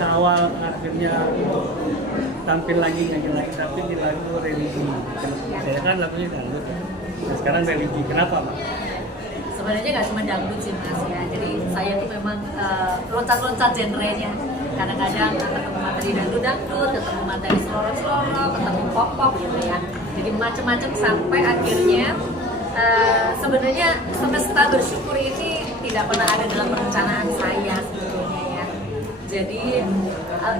usaha awal akhirnya tampil lagi nyanyi lagi tapi di lagu religi. Saya kan lagunya dangdut, nah sekarang religi. Kenapa, Pak? Sebenarnya nggak cuma dangdut sih Mas ya, jadi saya tuh memang loncat-loncat genrenya. Kadang-kadang ketemu materi dangdut, ketemu materi selorong-selorong, ketemu pop-pop gitu ya. Jadi macam-macam sampai akhirnya sebenarnya semesta bersyukur ini tidak pernah ada dalam perencanaan saya sebetulnya ya. Jadi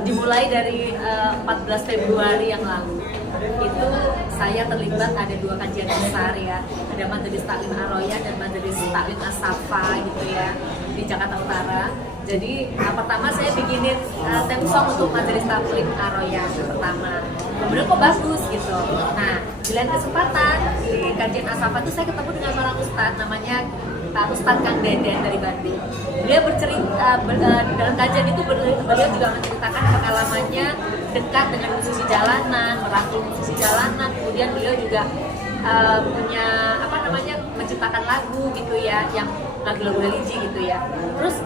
dimulai dari 14 Februari yang lalu itu saya terlibat ada 2 kajian besar ya, ada Majelis Taklim Aroya dan Majelis Taklim Asafa gitu ya di Jakarta Utara. Jadi pertama saya bikinin theme song untuk Majelis Taklim Aroya yang pertama. Kemudian kok bagus gitu. Nah, di lain kesempatan di kajian Asafa itu saya ketemu dengan seorang ustadz namanya Pak Ustadz Kang Deden dari Bandung. Beliau bercerita dalam kajian itu beliau juga menceritakan pengalamannya dekat dengan musisi jalanan, merangkul musisi jalanan. Kemudian beliau juga punya menciptakan lagu gitu ya, yang lagu-lagu religi gitu ya. Terus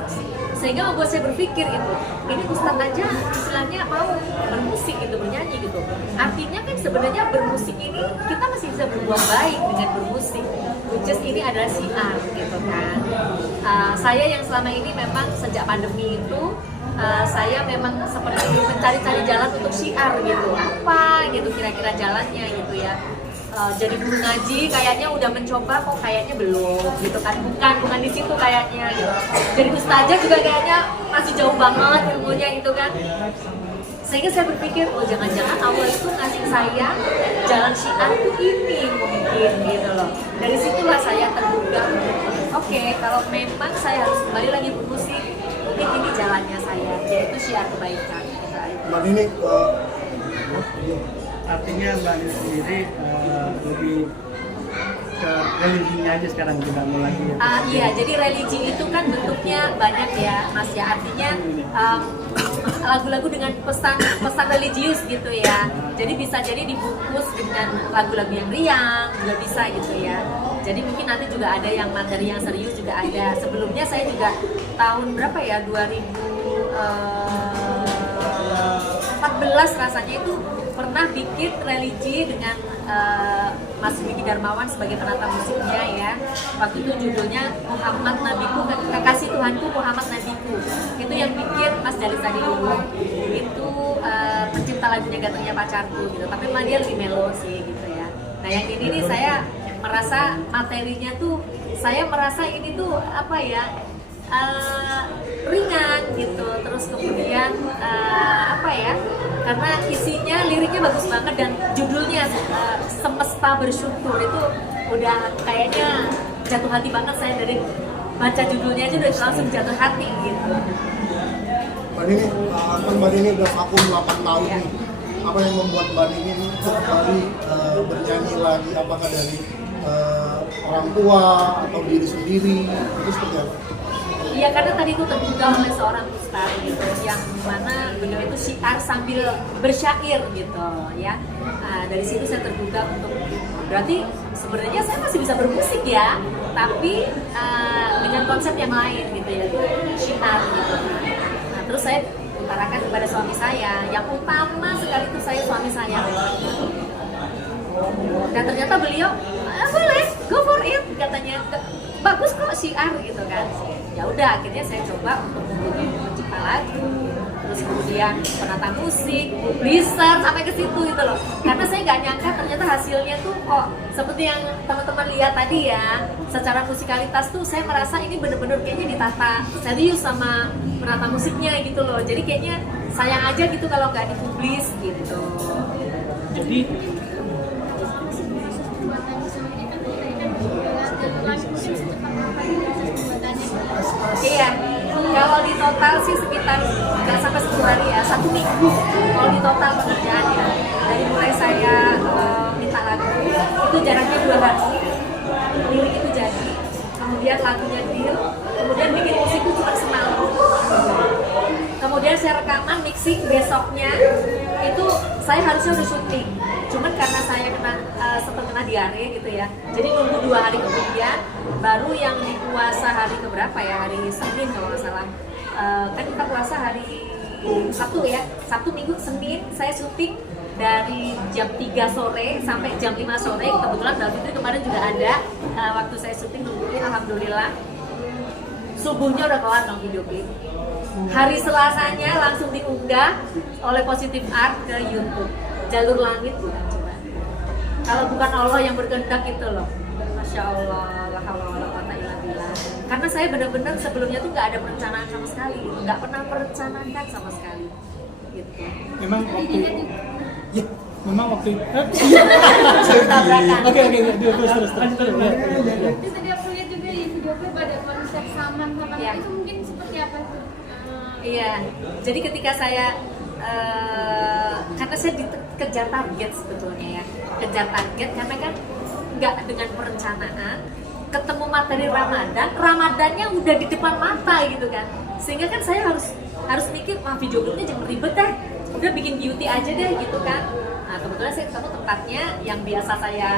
sehingga membuat saya berpikir itu, ini Ustadz aja istilahnya mau bermusik gitu, bernyanyi gitu. Artinya kan sebenarnya bermusik ini kita masih bisa berbuat baik dengan bermusik. Just ini adalah siar gitu kan. Saya yang selama ini memang sejak pandemi itu saya memang seperti mencari-cari jalan untuk siar gitu. Apa gitu kira-kira jalannya gitu ya. Jadi guru ngaji kayaknya udah mencoba kok kayaknya belum gitu kan, bukan di situ kayaknya gitu. Jadi ustazah juga kayaknya masih jauh banget ilmunya itu kan. Sehingga saya berpikir, oh jangan-jangan Allah itu ngasih saya jalan syiar itu ini mungkin gitu loh. Dari situlah saya terbuka, oke, kalau memang saya harus kembali lagi bermusik, mungkin ini jalannya saya, yaitu syiar kebaikan. Mbak Nini, Artinya Mbak Nini sendiri lebih ke religinya aja sekarang, tidak mau lagi ya? Iya, jadi religi itu kan bentuknya banyak ya Mas ya, artinya lagu-lagu dengan pesan religius gitu ya. Jadi bisa jadi dibungkus dengan lagu-lagu yang riang juga bisa gitu ya. Jadi mungkin nanti juga ada yang materi yang serius juga ada. Sebelumnya saya juga tahun berapa ya, 2014 rasanya itu pernah bikin religi dengan Mas Widi Darmawan sebagai penata musiknya ya. Waktu itu judulnya Muhammad Nabiku, Kekasih Tuhanku Muhammad Nabiku. Itu yang bikin Mas Jalis tadi dulu. Itu pencipta lagunya Gantengnya Pacarku gitu. Tapi memang dia lebih melo sih gitu ya. Nah yang ini nih saya merasa materinya tuh, saya merasa ini tuh apa ya, ringan gitu. Terus kemudian apa ya, karena isinya liriknya bagus banget dan judulnya Semesta Bersyukur itu udah kayaknya jatuh hati banget. Saya dari baca judulnya aja udah langsung jatuh hati gitu. Mbak Nini, kan Mbak Nini udah vakum 8 tahun Ya. nih. Apa yang membuat Mbak Nini ini kembali bernyanyi lagi? Apakah dari orang tua atau diri sendiri? Itu seperti apa? Iya, karena tadi itu terbuka oleh seorang ustadz gitu, yang mana beliau itu syiar sambil bersyair gitu ya. Dari situ saya terbuka untuk, berarti sebenarnya saya masih bisa bermusik ya, tapi dengan konsep yang lain gitu ya, itu syiar gitu. Nah, terus saya utarakan kepada suami saya, yang utama sekali itu suami saya. Dan ternyata beliau boleh, go for it katanya, bagus kok syiar gitu kan. Ya udah, akhirnya saya coba untuk mencipta lagu, terus kemudian penata musik, publisher, sampai ke situ gitu loh. Karena saya nggak nyangka ternyata hasilnya tuh kok seperti yang teman-teman lihat tadi ya. Secara musikalitas tuh saya merasa ini bener-bener kayaknya ditata serius sama penata musiknya gitu loh. Jadi kayaknya sayang aja gitu kalau nggak dipublis gitu. Jadi Iya, kalau di total sih sekitar nggak sampai 10 hari ya, 1 minggu. Kalau di total pengerjaannya dari mulai saya minta lagu itu jaraknya 2 hari, lirik itu jadi, kemudian lagunya deal, kemudian bikin musik itu cuma semalam. Kemudian saya rekaman, mixing besoknya itu saya harusnya udah syuting. Cuman karena saya sempat kena diare gitu ya, jadi nunggu 2 hari kemudian baru yang di puasa hari keberapa ya, hari Senin kalau nggak salah. Kan kita puasa hari Sabtu Minggu Senin saya syuting dari jam 3 sore sampai jam 5 sore. Kebetulan Mbak Fitri kemarin juga ada waktu saya syuting, nungguin, alhamdulillah subuhnya udah kelar dong video klip. Hari Selasanya langsung diunggah oleh Positive Art ke YouTube. Jalur Langit bukan, coba. Kalau bukan Allah yang berkehendak itu loh. Masya Allah, la haula wala quwata illa billah. Karena saya benar-benar sebelumnya tuh nggak ada perencanaan sama sekali, nggak pernah merencanakan sama sekali. Gitu. Memang waktu ya, memang waktu Tabrakan. Oke, terus. Ya. Terus tadi aku lihat juga di video klip ada konsep Saman sama Iya. itu mungkin seperti apa tuh? Iya, jadi ketika saya karena saya dikejar target sebetulnya ya, kejar target karena kan nggak dengan perencanaan, ketemu materi Ramadannya udah di depan mata gitu kan, sehingga kan saya harus mikir, video klipnya jangan ribet deh, udah bikin beauty aja deh gitu kan. Nah kebetulan saya ketemu tempatnya yang biasa saya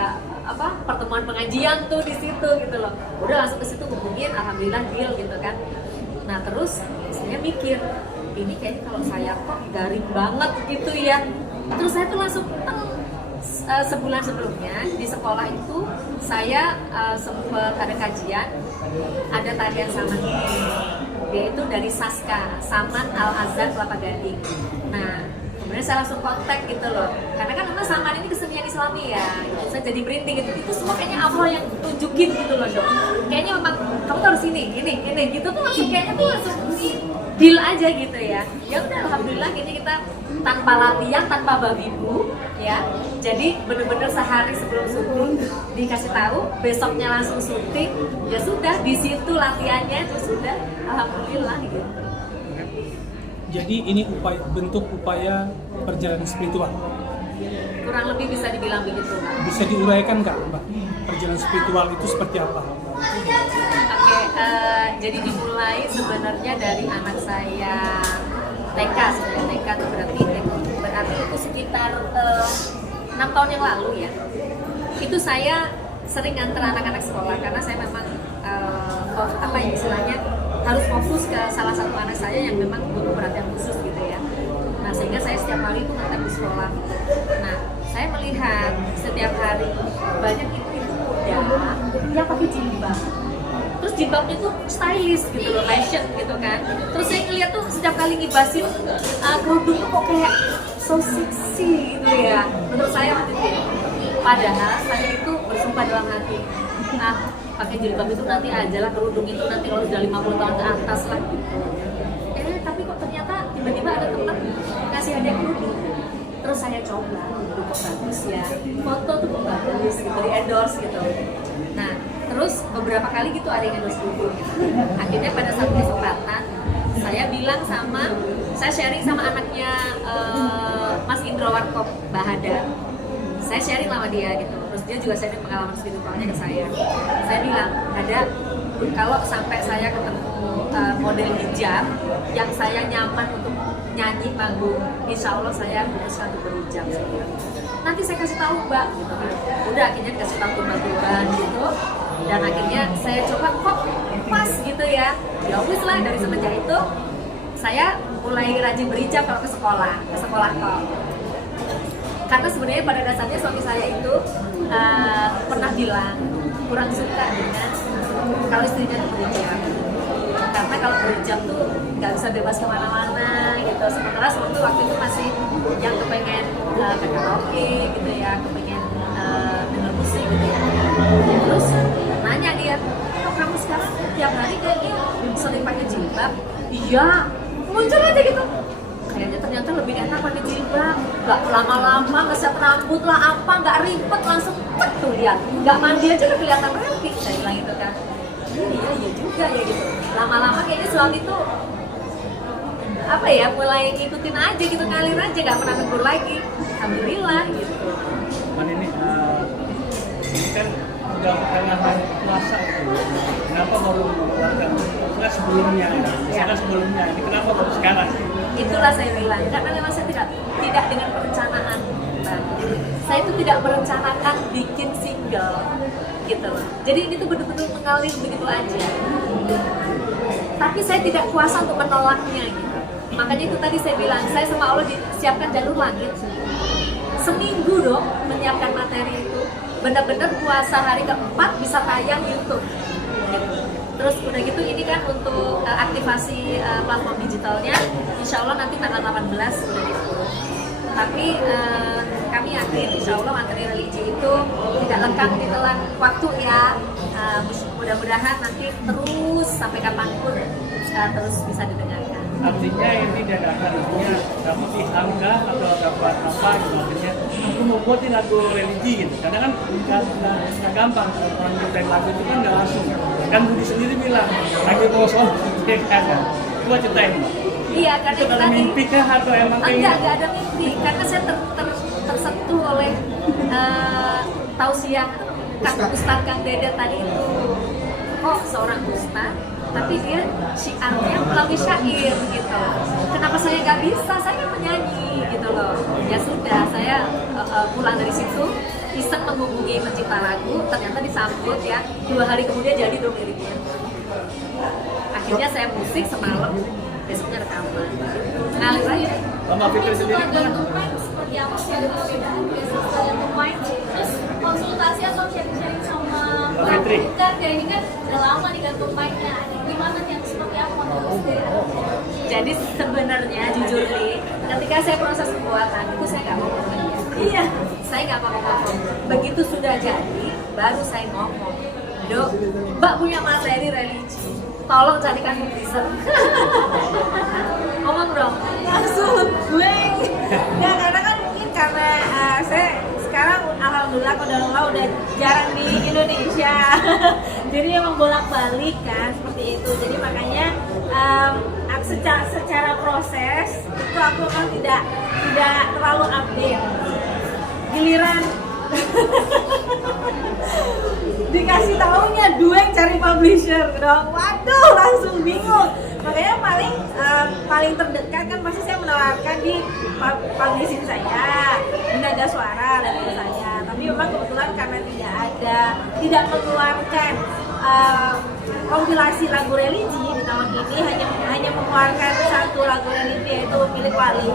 pertemuan pengajian tuh di situ gitu loh, udah langsung ke situ hubungin, alhamdulillah deal gitu kan. Nah terus saya mikir, ini kayaknya kalau saya kok garing banget gitu ya. Terus saya tuh langsung sebulan sebelumnya di sekolah itu saya sempat ada kajian, ada tarian Saman ini, yaitu dari Saska, Saman Al-Azhar Kelapa Gading. Nah kemudian saya langsung kontak gitu loh, karena kan memang Saman ini kesenian Islami ya, gitu. Saya jadi berhenti gitu, itu semua kayaknya Allah yang tunjukin gitu loh dok. Kayaknya memang kamu tuh harus ini gitu tuh langsung kayaknya tuh langsung deal aja gitu ya. Ya udah alhamdulillah ini kita tanpa latihan, tanpa babi bu ya. Jadi bener-bener sehari sebelum syuting dikasih tahu, besoknya langsung syuting. Ya sudah di situ latihannya itu sudah alhamdulillah gitu. Jadi ini bentuk upaya perjalanan spiritual. Kurang lebih bisa dibilang begitu Mbak. Bisa diuraikan nggak, Mbak? Perjalanan spiritual itu seperti apa? Oke, jadi dimulai sebenarnya dari anak saya TK sebenarnya. TK itu berarti itu sekitar 6 tahun yang lalu ya. Itu saya sering nganter anak-anak sekolah karena saya memang istilahnya harus fokus ke salah satu anak saya yang memang butuh perhatian khusus gitu ya. Nah sehingga saya setiap hari itu nganter di sekolah. Nah saya melihat setiap hari banyak ibu-ibu muda yang pakai jilbab. Terus jilbabnya tuh stylish gitu loh, fashion gitu kan. Terus saya ngeliat tuh setiap kali ngibasin kerudung tuh kok kayak so sexy gitu ya. Menurut saya waktu itu. Padahal saya itu bersumpah dalam hati, pakai jilbab itu nanti aja lah, kerudung itu nanti kalau sudah 50 tahun ke atas lah gitu. Tapi kok ternyata tiba-tiba ada teman ngasih hadiah kerudung. Terus saya coba, kok bagus ya, foto tuh kok bagus gitu, di endorse gitu. Nah terus beberapa kali gitu ada yang endorse kerudung gitu. Akhirnya pada satu kesempatan saya sharing sama anaknya Mas Indro Warkop Bahada. Saya sharing sama dia gitu, terus dia juga sharing pengalaman spiritualnya ke saya. Saya bilang, ada kalau sampai saya ketemu model hijab yang saya nyaman untuk nyanyi panggung, insya Allah saya berusaha untuk berhijab. Nanti saya kasih tahu Mbak, gitu kan. Udah akhirnya dikasih tahu tumbal-tumbal gitu, dan akhirnya saya coba kok pas gitu ya. Ya wis lah, dari semenjak itu saya mulai rajin berhijab kalau ke sekolah kok. Karena sebenarnya pada dasarnya suami saya itu pernah bilang kurang suka dengan kalau istrinya tuh berhijab, karena kalau berhijab tuh nggak bisa bebas kemana-mana gitu. Sementara waktu itu masih yang kepengen ke karaoke gitu ya, kepengen denger musik gitu ya. Terus nanya dia, kok kamu sekarang tiap hari kayaknya sering pakai jilbab? Iya, muncul aja gitu. Kayaknya ternyata lebih enak pakai jilbab, nggak lama-lama ngeset rambut lah apa, nggak ribet, langsung cek tuh lihat, nggak mandi aja udah kelihatan rapi. Saya bilang gitu kan, iya juga ya gitu. Lama-lama kayaknya suami tuh mulai ngikutin aja gitu, ngalir aja, nggak pernah tegur lagi. Alhamdulillah gitu. ini kan udah pernah puasa itu, kenapa baru mengeluarkan? Misalkan sebelumnya, ini kenapa baru sekarang? Itulah saya bilang, karena memang saya tidak dengan perencanaan. Nah, saya itu tidak merencanakan bikin single gitu loh. Jadi ini tuh benar-benar mengalir begitu aja. Tapi saya tidak kuasa untuk menolaknya gitu. Makanya itu tadi saya bilang, saya sama Allah disiapkan jalur langit. Seminggu dong menyiapkan materi itu. Benar-benar puasa hari keempat bisa tayang YouTube. Terus udah gitu ini kan untuk aktivasi platform digitalnya, insya Allah nanti tanggal 18 udah gitu. Tapi kami yakin insya Allah materi religi itu tidak lekang di telan waktu ya. Mudah-mudahan nanti terus sampai kapanpun terus bisa didengarkan. Artinya ini dadakan, artinya kamu diangka atau dapat apa gitu, artinya aku mau buatin lagu religi gitu. Karena kan nggak gampang orang nyiptain lagu itu kan nggak langsung. Kan Budi sendiri bilang lagi kosong, ya kan? Coba ceritain Mbak. Iya, karena Itu ada mimpi kah atau emang kayak enggak ada mimpi, karena saya tersentuh oleh tausiah Ustadz Kang Dede tadi itu. Kok seorang ustadz, tapi dia syiarnya melalui syair gitu. Kenapa saya nggak bisa? Saya menyanyi gitu loh. Ya sudah, saya pulang dari situ, iseng menghubungi pencipta lagu, ternyata disambut ya. 2 hari kemudian jadi dong liriknya. Akhirnya saya musik semalam, besoknya rekaman. Ngalir aja. Mbak Fitri sendiri Suka gimana? gantung mic seperti apa sih, ada perbedaan biasa suka gantung mic terus konsultasi atau sharing-sharing sama Mbak Fitri. kan kayak ini kan udah lama nih gantung mic-nya, gimana yang seperti apa menurut Jadi sebenarnya jujur nih, ketika saya proses pembuatan itu saya nggak mau ngomong. Iya, saya nggak mau ngomong. Begitu sudah jadi, baru saya ngomong. Dok, Mbak punya materi religi, tolong carikan publisher. Ngomong dong. Langsung blank. Ya karena kan mungkin karena saya sekarang alhamdulillah qadarullah udah jarang di Indonesia. Jadi emang bolak-balik kan seperti itu. Jadi makanya secara proses itu aku kan tidak terlalu update. Giliran dikasih tahunya Dueng cari publisher dong, waduh langsung bingung. Makanya paling terdekat kan pasti saya menawarkan di publishing saya, di Nada Suara label saya. Tapi memang kebetulan karena tidak mengeluarkan kompilasi lagu religi di tahun ini, hanya mengeluarkan satu lagu religi yaitu milik Wali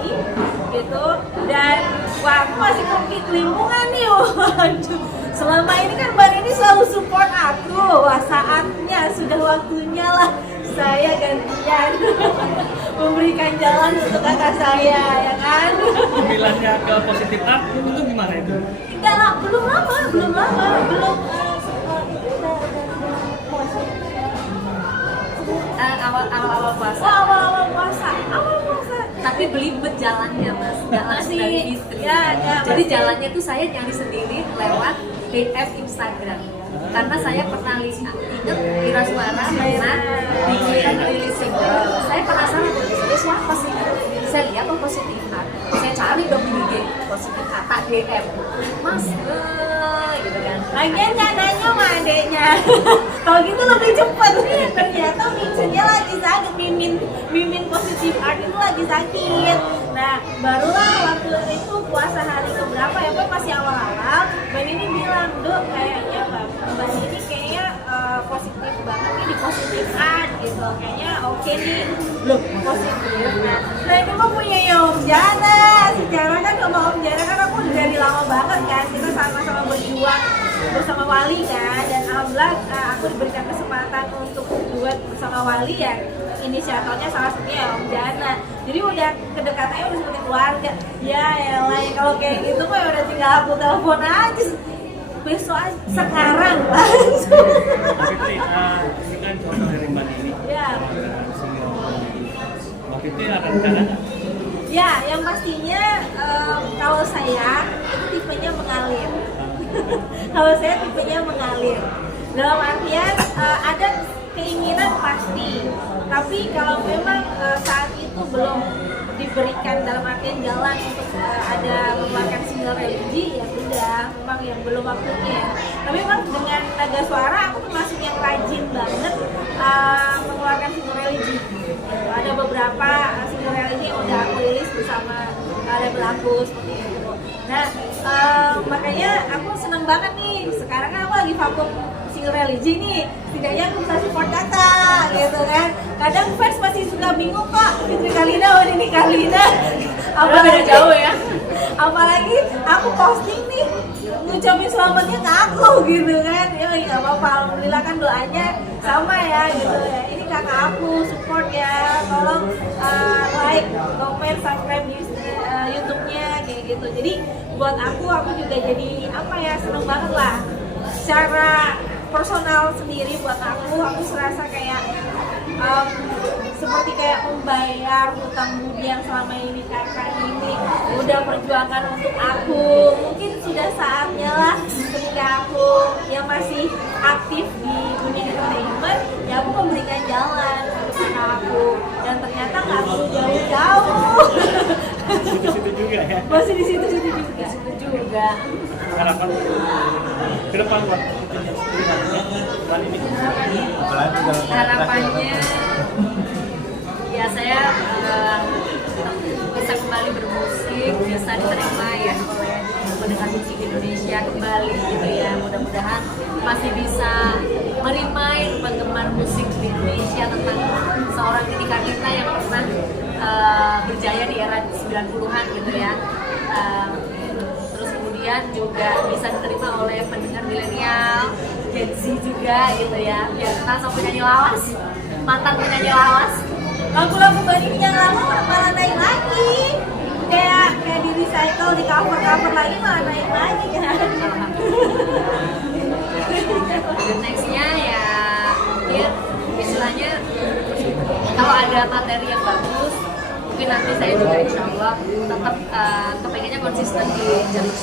gitu. Dan wah, aku masih komplit lingkungan nih. Waduh. Selama ini kan Mbak Rini selalu support aku. Wah, saatnya sudah waktunya lah saya gantian memberikan jalan untuk kakak saya, ya kan? Pemilihannya ke positif art itu gimana itu? Enggak lah, belum lama, Awal-awal puasa. Oh, awal puasa. Tapi belibet jalannya mas, nggak langsung dari istri. Jadi jalannya tuh saya nyari sendiri lewat DM Instagram. Karena saya pernah ingat Ira Suara pernah bikin rilis single. Saya penasaran dia siapa sih? Saya lihat positif art. Saya cari dong di IG positif art, tak DM. Mas, gitu kan. Lagian nanya sama adeknya. Kalau gitu lebih cepet. Ternyata Mincinnya lagi sakit, mimin positif art itu lagi sakit. Nah, barulah waktu itu puasa hari keberapa ya, Pak, masih awal-awal. Mbak Nini bilang, Dok, kayaknya Mbak Nini kayaknya positif banget nih di positif art gitu. Kayaknya oke nih. Loh, positif. Nah, ini mah punya Om Jana. Secara kan sama Om Jana kan aku udah dari lama banget kan. Kita sama-sama berjuang bersama Wali kan. Dan alhamdulillah aku diberikan kesempatan untuk buat bersama Wali ya. Inisiatornya salah satunya Om Jana. Jadi udah kedekatannya udah seperti keluarga. Ya elah, kalau kayak gitu mah udah tinggal aku telepon aja. Besok aja, sekarang langsung. Fitri, ini kan contoh dari Mbak Nini. Ya. Mbak Fitri ada rencana nggak? Ya, yang pastinya kalau saya itu tipenya mengalir. Kalau saya tipenya mengalir. Dalam artian ada keinginan pasti. Tapi kalau memang saat itu belum diberikan dalam artian jalan untuk ada mengeluarkan single religi, ya sudah, memang yang belum waktunya. Tapi memang dengan Nada Suara aku termasuk yang rajin banget mengeluarkan single religi. Ada beberapa single religi yang udah aku rilis bersama label aku seperti itu. Nah, makanya aku seneng banget nih. Sekarang kan aku lagi vakum posting religi nih, setidaknya aku bisa support kakak gitu kan. Kadang fans masih suka bingung kok, Fitri Karlina, Nini Karlina. Beda jauh ya. Apalagi aku posting nih ngucapin selamatnya ke aku gitu kan. Ya nggak apa-apa, alhamdulillah kan doanya sama ya gitu ya. Ini kakak aku, support ya, tolong like, comment, subscribe di YouTube-nya kayak gitu. Jadi buat aku juga jadi apa ya, seneng banget lah. Secara personal sendiri buat aku serasa kayak seperti kayak membayar hutang budi yang selama ini kakak ini udah perjuangkan untuk aku. Mungkin sudah saatnya lah ketika aku yang masih aktif di dunia entertainment, ya aku memberikan jalan untuk kakak aku, dan ternyata nggak perlu jauh-jauh. Situ-situ juga ya. Masih di situ-situ juga. Harapan ke depan buat Fitri sendiri, Mbak Nini. Harapannya ya saya bisa kembali bermusik, bisa diterima ya oleh pendengar musik Indonesia kembali gitu ya. Mudah-mudahan masih bisa merimain penggemar musik di Indonesia tentang seorang Nini Karlina yang pernah berjaya di era 90-an gitu ya. Terus kemudian juga bisa diterima oleh pendengar milenial, Gen Z juga gitu ya. Biar kenal sama penyanyi lawas, mantan penyanyi lawas. Lagu-lagu Mbak Nini yang lama malah naik lagi, kayak di recycle, di cover lagi malah naik lagi kan. Dan nextnya ya mungkin istilahnya kalau ada materi yang bagus, mungkin nanti saya juga insya Allah tetap kepengennya konsisten di jalur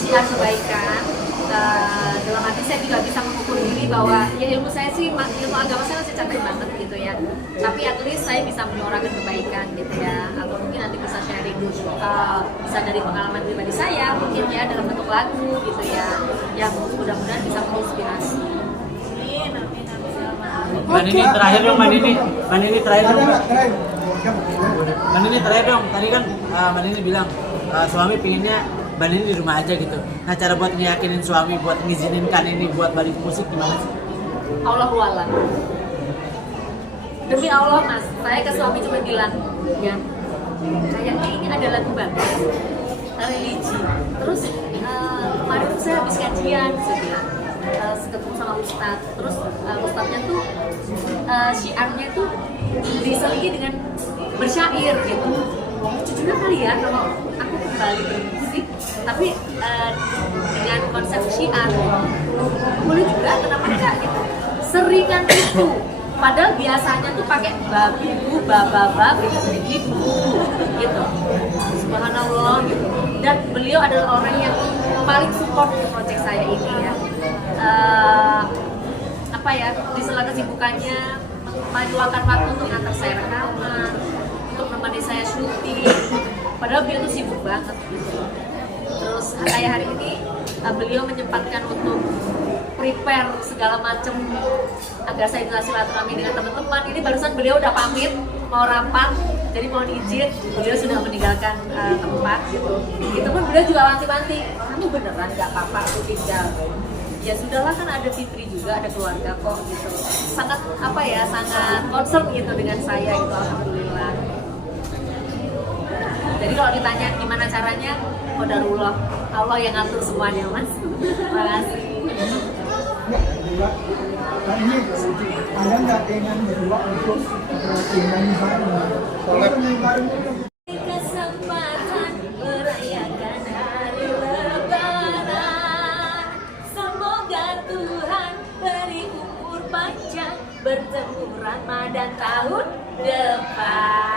siar kebaikan. Dalam arti saya juga bisa mengukur diri bahwa ya ilmu saya sih, ilmu agama saya masih cantik banget gitu ya, tapi at least saya bisa menyuarakan kebaikan gitu ya, atau mungkin nanti bisa sharing bisa dari pengalaman pribadi saya mungkin ya dalam bentuk lagu gitu ya, yang mudah-mudahan bisa menginspirasi. Mbak Nini terakhir dong, Mbak Nini terakhir dong. Mbak Nini terakhir dong, tadi kan Mbak Nini bilang suami pinginnya Mbak Nini di rumah aja gitu. Nah, cara buat ngeyakinin suami buat ngizinin kan ini buat balik musik gimana sih? Allahu a'lam. Demi Allah mas, saya ke suami cuma bilang ya kayaknya ini ada lagu bagus, religi. Terus kemarin saya habis kajian, saya bilang ketemu sama ustadz. Terus ustadznya tuh syiarnya tuh diselingi dengan bersyair gitu. Jujurnya kali ya kalau aku kembali bermusik, tapi dengan konsep syiar boleh juga, kenapa enggak gitu. Seringan itu, padahal biasanya tuh pakai babu, bababa, begitu gitu. Subhanallah gitu. Dan beliau adalah orang yang paling support proyek saya ini ya. Apa ya, di sela kesibukannya meluangkan waktu untuk antar saya rekaman, untuk menemani saya syuting, padahal beliau tuh sibuk banget gitu. Terus kayak hari ini beliau menyempatkan untuk prepare segala macam agar saya bisa silaturahmi dengan teman-teman. Ini barusan beliau udah pamit mau rapat, jadi mohon izin, beliau sudah meninggalkan tempat gitu. Itu pun beliau juga wanti-wanti, kamu beneran gak apa-apa aku tinggal. Ya sudahlah, kan ada Fitri juga, ada keluarga kok gitu. Sangat apa ya, sangat concern gitu dengan saya gitu, alhamdulillah. Jadi kalau ditanya gimana caranya, qadarullah, Allah yang ngatur semuanya mas. Terima kasih. Nah ini ada nggak keinginan berdua untuk nyanyi bareng? Kesempatan merayakan hari Lebaran, semoga Tuhan beri umur panjang bertemu Ramadan tahun depan.